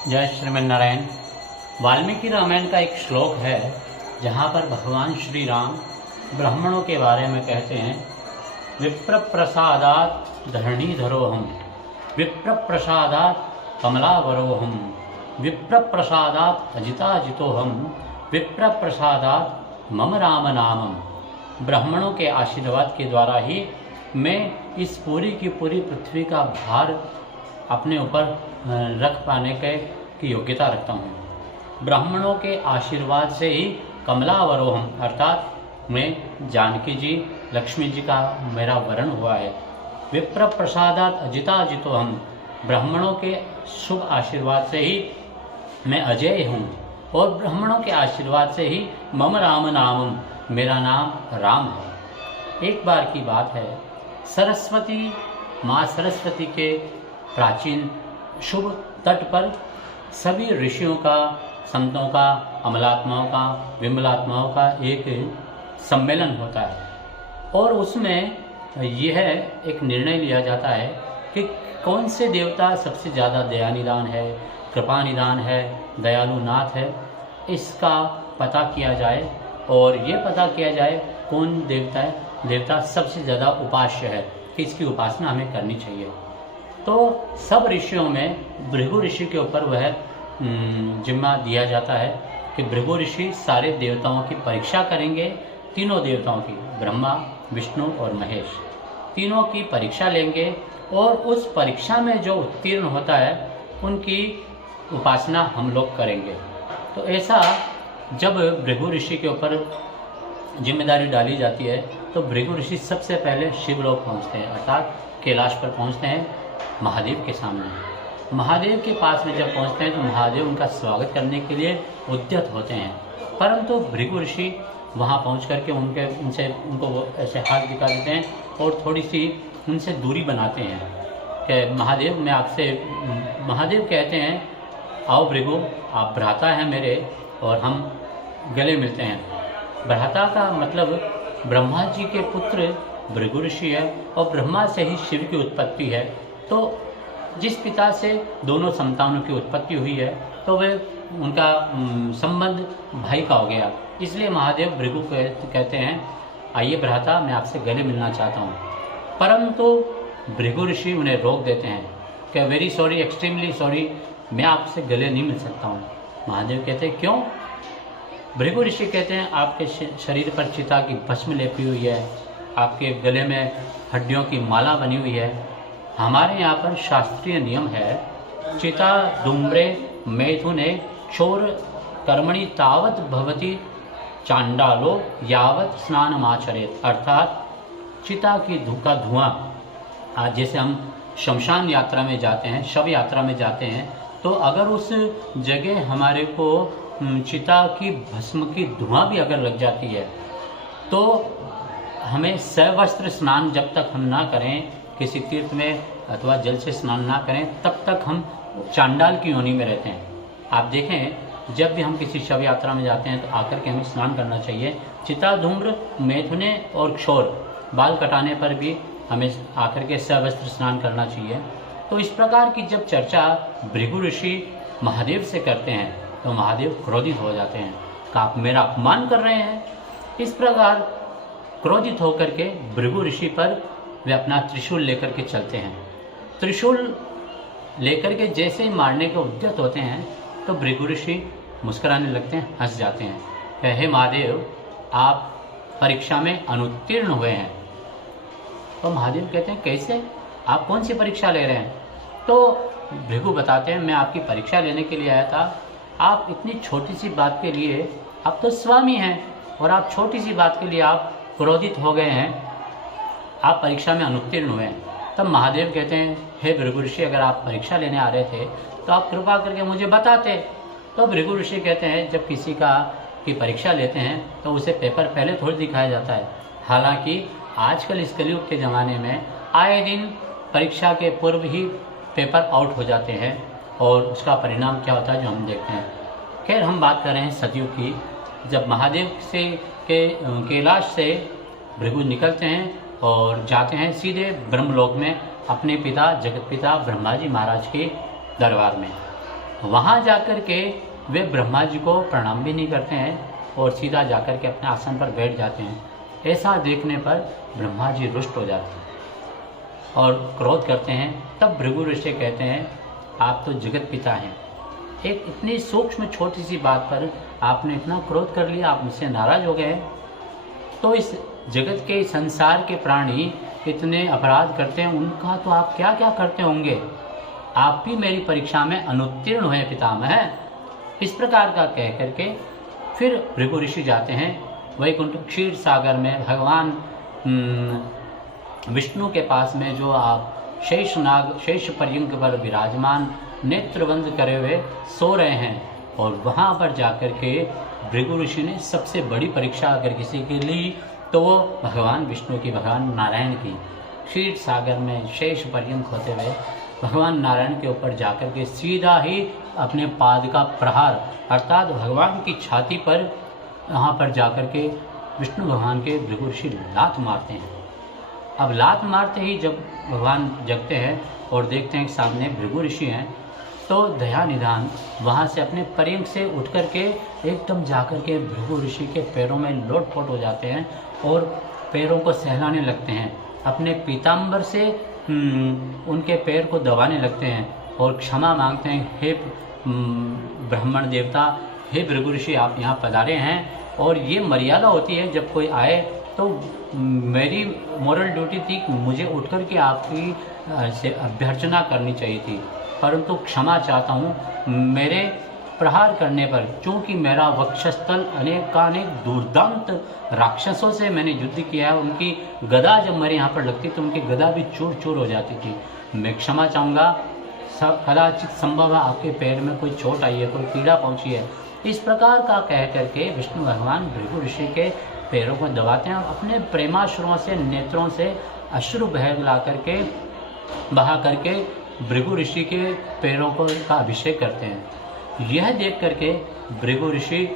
जय श्रीमन्नारायण। वाल्मीकि रामायण का एक श्लोक है जहाँ पर भगवान श्री राम ब्राह्मणों के बारे में कहते हैं, विप्र प्रसादात धरणीधरोहम, विप्र प्रसादात कमलावरोहम, विप्र प्रसादात अजिताजितोहम, विप्र प्रसादात मम राम नामम। ब्राह्मणों के आशीर्वाद के द्वारा ही मैं इस पूरी की पूरी पृथ्वी का भार अपने ऊपर रख पाने की योग्यता रखता हूँ। ब्राह्मणों के आशीर्वाद से ही कमलावरोहम अर्थात मैं जानकी जी लक्ष्मी जी का मेरा वरण हुआ है। विप्र प्रसादात अजिताजितोहम, ब्राह्मणों के शुभ आशीर्वाद से ही मैं अजय हूँ और ब्राह्मणों के आशीर्वाद से ही मम राम नामम, मेरा नाम राम है। एक बार की बात है, सरस्वती माँ सरस्वती के प्राचीन शुभ तट पर सभी ऋषियों का, संतों का, अमलात्माओं का, विमलात्माओं का एक सम्मेलन होता है और उसमें यह एक निर्णय लिया जाता है कि कौन से देवता सबसे ज़्यादा दयानिदान है, कृपा निदान है, दयालु नाथ है। इसका पता किया जाए और ये पता किया जाए कौन देवता सबसे ज़्यादा उपास्य है कि इसकी उपासना हमें करनी चाहिए। तो सब ऋषियों में भृगु ऋषि के ऊपर वह जिम्मा दिया जाता है कि भृगु ऋषि सारे देवताओं की परीक्षा करेंगे। तीनों देवताओं की, ब्रह्मा, विष्णु और महेश, तीनों की परीक्षा लेंगे और उस परीक्षा में जो उत्तीर्ण होता है उनकी उपासना हम लोग करेंगे। तो ऐसा जब भृगु ऋषि के ऊपर जिम्मेदारी डाली जाती है तो भृगु ऋषि सबसे पहले शिवलोक पहुंचते हैं, अर्थात कैलाश पर पहुंचते हैं महादेव के सामने। महादेव के पास में जब पहुंचते हैं तो महादेव उनका स्वागत करने के लिए उद्यत होते हैं, परंतु भृगु ऋषि वहां पहुंच करके उनको ऐसे हाथ दिखा देते हैं और थोड़ी सी उनसे दूरी बनाते हैं कि महादेव कहते हैं, आओ भृगु, आप भ्राता हैं मेरे और हम गले मिलते हैं। भ्राता का मतलब ब्रह्मा जी के पुत्र भृगु ऋषि है और ब्रह्मा से ही शिव की उत्पत्ति है। तो जिस पिता से दोनों संतानों की उत्पत्ति हुई है तो वे उनका संबंध भाई का हो गया। इसलिए महादेव भृगु कहते हैं, आइए भ्राता, मैं आपसे गले मिलना चाहता हूँ। परंतु भृगु ऋषि उन्हें रोक देते हैं कि वेरी सॉरी, एक्सट्रीमली सॉरी, मैं आपसे गले नहीं मिल सकता हूँ। महादेव कहते हैं, क्यों? भृगु ऋषि कहते हैं, आपके शरीर पर चिता की भस्म लेपी हुई है, आपके गले में हड्डियों की माला बनी हुई है। हमारे यहाँ पर शास्त्रीय नियम है, चिता धूम्रे मैथुने चोर कर्मणि तावत भवति चांडालो यावत स्नानमाचरेत, अर्थात चिता की धुआं, आज जैसे हम शमशान यात्रा में जाते हैं, शव यात्रा में जाते हैं, तो अगर उस जगह हमारे को चिता की भस्म की धुआं भी अगर लग जाती है तो हमें सवस्त्र स्नान जब तक हम ना करें, किसी तीर्थ में अथवा जल से स्नान ना करें, तब तक हम चांडाल की योनि में रहते हैं। आप देखें, जब भी हम किसी शव यात्रा में जाते हैं तो आकर के हमें स्नान करना चाहिए। चिता, धूम्र, मैथुने और क्षौर, बाल कटाने पर भी हमें आकर के सवस्त्र स्नान करना चाहिए। तो इस प्रकार की जब चर्चा भृगु ऋषि महादेव से करते हैं तो महादेव क्रोधित हो जाते हैं कि आप मेरा अपमान कर रहे हैं। इस प्रकार क्रोधित होकर के भृगु ऋषि पर वे अपना त्रिशूल लेकर के चलते हैं। त्रिशूल लेकर के जैसे ही मारने के उद्यत होते हैं तो भृगु ऋषि मुस्कुराने लगते हैं, हंस जाते हैं। हे महादेव, आप परीक्षा में अनुत्तीर्ण हुए हैं। तो महादेव कहते हैं, कैसे? आप कौन सी परीक्षा ले रहे हैं? तो भृगु बताते हैं, मैं आपकी परीक्षा लेने के लिए आया था। आप इतनी छोटी सी बात के लिए, आप तो स्वामी हैं और आप छोटी सी बात के लिए आप क्रोधित हो गए हैं, आप परीक्षा में अनुत्तीर्ण हुए हैं। तब महादेव कहते हैं, हे भृगु ऋषि, अगर आप परीक्षा लेने आ रहे थे तो आप कृपा करके मुझे बताते। तो भृगु ऋषि कहते हैं, जब किसी की परीक्षा लेते हैं तो उसे पेपर पहले थोड़ी दिखाया जाता है। हालांकि आजकल इस कलयुग के ज़माने में आए दिन परीक्षा के पूर्व ही पेपर आउट हो जाते हैं और उसका परिणाम क्या होता है जो हम देखते हैं। खैर, हम बात कर रहे हैं सतयुग की, जब महादेव से कैलाश से भृगु निकलते हैं और जाते हैं सीधे ब्रह्मलोक में अपने पिता जगत पिता ब्रह्मा जी महाराज के दरबार में। वहाँ जाकर के वे ब्रह्मा जी को प्रणाम भी नहीं करते हैं और सीधा जाकर के अपने आसन पर बैठ जाते हैं। ऐसा देखने पर ब्रह्मा जी रुष्ट हो जाते हैं और क्रोध करते हैं। तब भृगु ऋषि कहते हैं, आप तो जगत पिता हैं, एक इतनी सूक्ष्म छोटी सी बात पर आपने इतना क्रोध कर लिया, आप मुझसे नाराज हो गए। तो इस जगत के संसार के प्राणी इतने अपराध करते हैं, उनका तो आप क्या क्या करते होंगे, आप भी मेरी परीक्षा में अनुत्तीर्ण हुए पितामह। इस प्रकार का कह करके फिर भृगु ऋषि जाते हैं वैकुंठ क्षीर सागर में भगवान विष्णु के पास में, जो आप शेष पर्यंक पर विराजमान नेत्र बंद करे हुए सो रहे हैं। और वहाँ पर जाकर के भृगु ऋषि ने सबसे बड़ी परीक्षा अगर किसी की ली तो वो भगवान विष्णु की, भगवान नारायण की। क्षीर सागर में शेष पर्यंक होते हुए भगवान नारायण के ऊपर जाकर के सीधा ही अपने पाद का प्रहार अर्थात भगवान की छाती पर, यहाँ पर जाकर के विष्णु भगवान के भृगु ऋषि लात मारते हैं। अब लात मारते ही जब भगवान जगते हैं और देखते हैं कि सामने भृगु ऋषि हैं, तो दया निधान वहाँ से अपने पर्यंक से उठ कर के एकदम जाकर के भृगु ऋषि के पैरों में लोटपोट हो जाते हैं और पैरों को सहलाने लगते हैं। अपने पीताम्बर से उनके पैर को दबाने लगते हैं और क्षमा मांगते हैं, हे ब्राह्मण देवता, हे भृगु ऋषि, आप यहाँ पधारे हैं। और ये मर्यादा होती है, जब कोई आए तो मेरी मोरल ड्यूटी थी कि मुझे उठ कर के आपकी से अभ्यर्चना करनी चाहिए थी, परंतु क्षमा चाहता हूँ, मेरे प्रहार करने पर, चूँकि मेरा वक्षस्थल अनेकानेक दुर्दांत राक्षसों से मैंने युद्ध किया है, उनकी गदा जब मेरे यहाँ पर लगती तो उनकी गदा भी चूर चूर हो जाती थी। मैं क्षमा चाहूँगा, कदाचित संभव है आपके पैर में कोई चोट आई है, कोई पीड़ा पहुँची है। इस प्रकार का कह करके विष्णु भगवान भृगु ऋषि के पैरों को दबाते हैं और अपने प्रेमाश्रुओं से, नेत्रों से अश्रु बहा करके भृगु ऋषि के पैरों को का अभिषेक करते हैं। यह देख करके भृगु ऋषि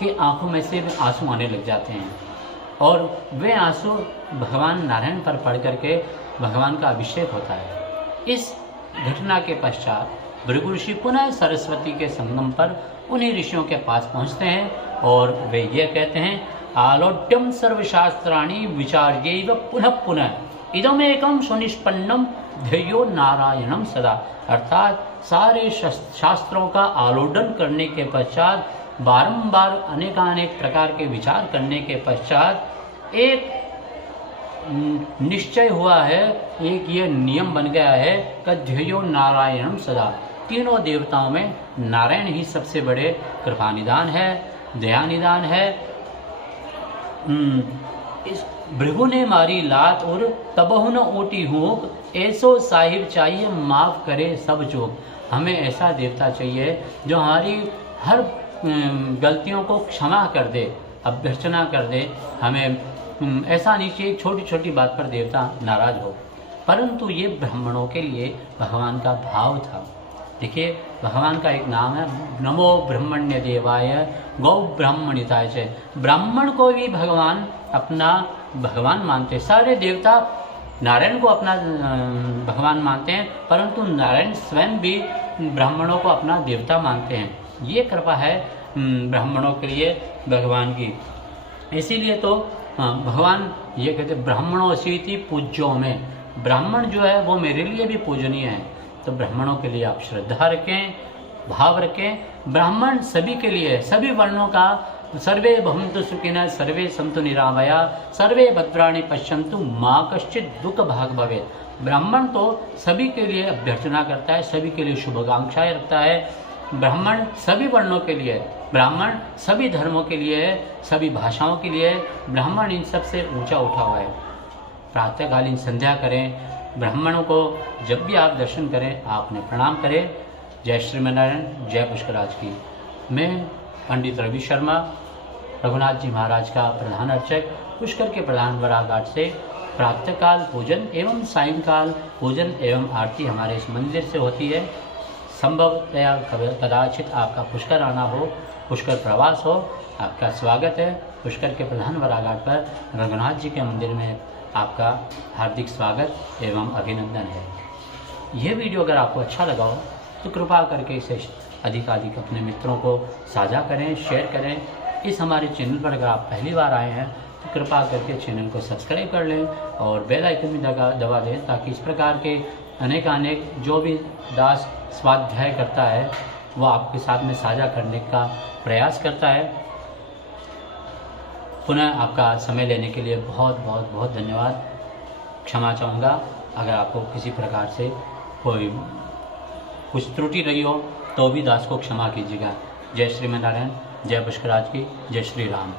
की आंखों में से आंसू आने लग जाते हैं और वे आंसू भगवान नारायण पर पड़ करके भगवान का अभिषेक होता है। इस घटना के पश्चात भृगु ऋषि पुनः सरस्वती के संगम पर उन्हीं ऋषियों के पास पहुंचते हैं और वे ये कहते हैं, आलोड्यम सर्वशास्त्राणि विचार्यैव पुनः पुनः इदमेकं सुनिष्पन्नम ध्येयो नारायणम सदा। अर्थात सारे शास्त्रों का आलोडन करने के पश्चात, बारंबार अनेकानेक प्रकार के विचार करने के पश्चात एक निश्चय हुआ है, एक ये नियम बन गया है कि ध्येयो नारायणम सदा। तीनों देवताओं में नारायण ही सबसे बड़े कृपानिदान है, दयानिदान है। इस भृगु ने मारी लात और तबहु न ऊटी हूँ, ऐसो साहिब चाहिए माफ़ करे सब चूक। हमें ऐसा देवता चाहिए जो हमारी हर गलतियों को क्षमा कर दे, अभ्यर्चना कर दे। हमें ऐसा नहीं चाहिए छोटी छोटी बात पर देवता नाराज हो। परंतु ये ब्राह्मणों के लिए भगवान का भाव था। देखिए, भगवान का एक नाम है, नमो ब्रह्मण्य देवाय गौ ब्राह्मणिताय च। ब्राह्मण को भी भगवान अपना भगवान मानते हैं। सारे देवता नारायण को अपना भगवान मानते हैं, परंतु नारायण स्वयं भी ब्राह्मणों को अपना देवता मानते हैं। ये कृपा है ब्राह्मणों के लिए भगवान की। इसीलिए तो भगवान ये कहते ब्राह्मणों सीति पूज्यों में, ब्राह्मण जो है वो मेरे लिए भी पूजनीय है। तो ब्राह्मणों के लिए आप श्रद्धा रखें, भाव रखें। ब्राह्मण सभी के लिए, सभी वर्णों का, सर्वे भवन्तु सुखिनः सर्वे सन्तु निरामया सर्वे भद्राणि पश्यन्तु माँ कश्चित् दुःख भाग भवेत्। ब्राह्मण तो सभी के लिए अभ्यर्थना करता है, सभी के लिए शुभकांक्षाएं रखता है। ब्राह्मण सभी वर्णों के लिए, ब्राह्मण सभी धर्मों के लिए है, सभी भाषाओं के लिए। ब्राह्मण इन सबसे ऊंचा उठा हुआ है। प्रातःकालीन संध्या करें, ब्राह्मणों को जब भी आप दर्शन करें आप उन्हें प्रणाम करें। जय श्रीमनारायण, जय पुष्कराज की। मैं पंडित रवि शर्मा, रघुनाथ जी महाराज का प्रधान अर्चक, पुष्कर के प्रधान वराघाट से प्रातःकाल पूजन एवं सायंकाल पूजन एवं आरती हमारे इस मंदिर से होती है। संभवतया कदाचित आपका पुष्कर आना हो, पुष्कर प्रवास हो, आपका स्वागत है। पुष्कर के प्रधान वराघाट पर रघुनाथ जी के मंदिर में आपका हार्दिक स्वागत एवं अभिनंदन है। यह वीडियो अगर आपको अच्छा लगा हो तो कृपा करके इसे अधिकाधिक अपने मित्रों को साझा करें, शेयर करें। इस हमारे चैनल पर अगर आप पहली बार आए हैं तो कृपा करके चैनल को सब्सक्राइब कर लें और बेल आइकन भी दबा दें, ताकि इस प्रकार के अनेक जो भी दास स्वाध्याय करता है वो आपके साथ में साझा करने का प्रयास करता है। पुनः आपका समय लेने के लिए बहुत बहुत बहुत धन्यवाद। क्षमा चाहूँगा अगर आपको किसी प्रकार से कोई कुछ त्रुटि रही हो तो भी दास को क्षमा कीजिएगा। जय श्रीमन नारायण, जय पुष्कराज की, जय श्री राम।